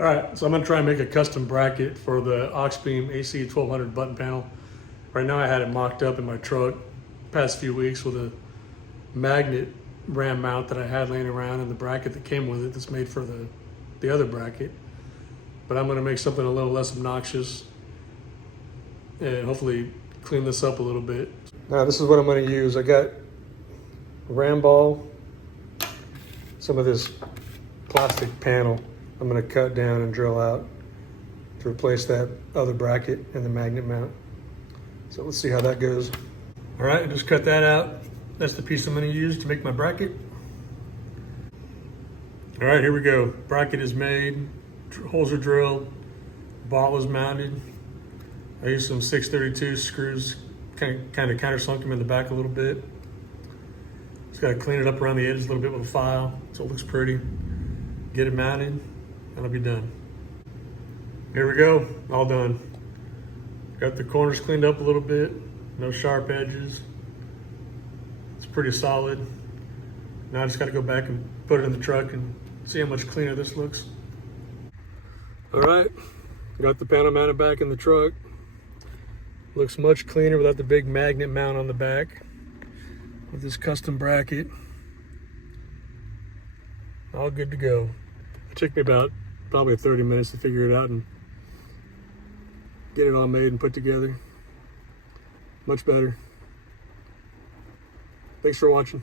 All right, so I'm gonna try and make a custom bracket for the Auxbeam AC-1200 button panel. Right now I had it mocked up in my truck past few weeks with a magnet ram mount that I had laying around and the bracket that came with it that's made for the other bracket. But I'm gonna make something a little less obnoxious and hopefully clean this up a little bit. Now this is what I'm gonna use. I got ram ball, some of this plastic panel I'm gonna cut down and drill out to replace that other bracket and the magnet mount. So let's see how that goes. All right, just cut that out. That's the piece I'm gonna use to make my bracket. All right, here we go. Bracket is made, holes are drilled, ball is mounted. I used some 632 screws, kind of countersunk them in the back a little bit. Just gotta clean it up around the edges a little bit with a file so it looks pretty. Get it mounted, and I'll be done. Here we go, all done. Got the corners cleaned up a little bit, no sharp edges. It's pretty solid. Now I just gotta go back and put it in the truck and see how much cleaner this looks. All right, got the panel mounted back in the truck. Looks much cleaner without the big magnet mount on the back with this custom bracket. All good to go. It took me about probably 30 minutes to figure it out and get it all made and put together. Much better. Thanks for watching.